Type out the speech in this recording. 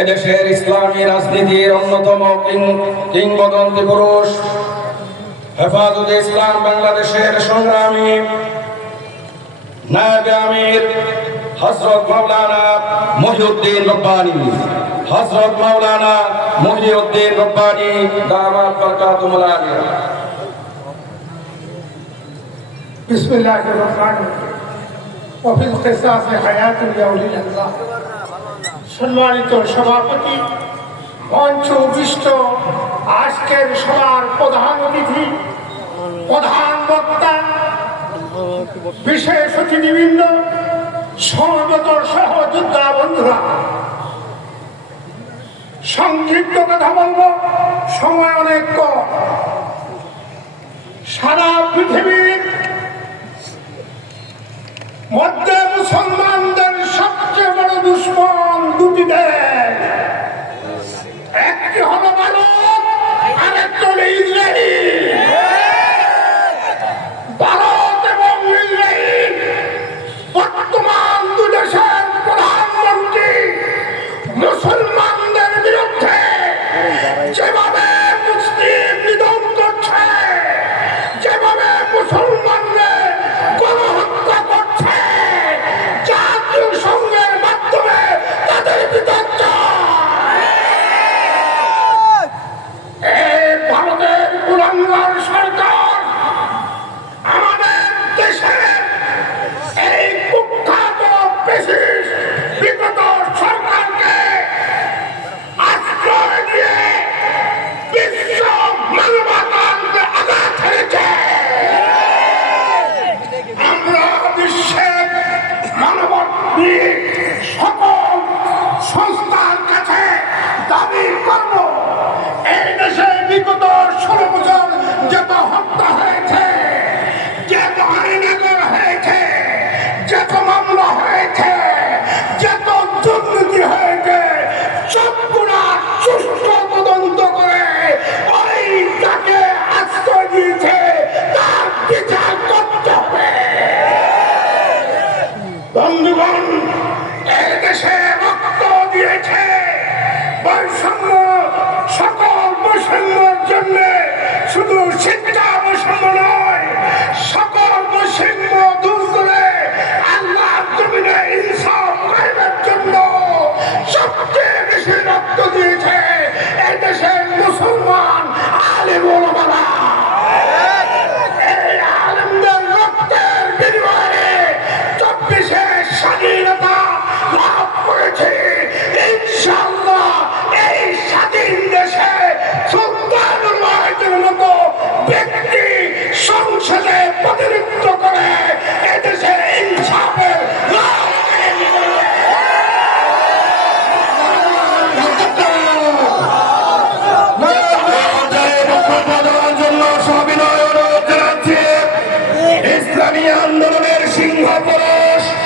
এদেশের ইসলামী রাজনীতির অন্যতম কিংবদন্তি পুরুষ, হেফাজতে ইসলাম বাংলাদেশের সংগ্রামী নায়েবে আমির হযরত মাওলানা মহিউদ্দিন রব্বানী, হযরত মাওলানা মহিউদ্দিন রব্বানী দামাত বরকাতুহুল আলিয়া। বিসমিল্লাহির রহমানির রহিম। ওয়া ফিল কিসাসি হায়াতুন ইয়া উলিল আলবাব। সম্মানিত সভাপতি, মঞ্চ উপবিষ্ট আজকের সভার প্রধান অতিথি, প্রধান বক্তা, বিশেষ অতিথিবৃন্দ, সমবেত সহযোদ্ধা বন্ধুরা, সংক্ষিপ্ত কথা বলব, সময় অনেক কম। সারা পৃথিবীর মধ্যে মুসলমানদের সবচেয়ে বড় দুশ্মন দুটি দেশ, একটি হলো ভারত আর একটি হলো ইসরায়েল।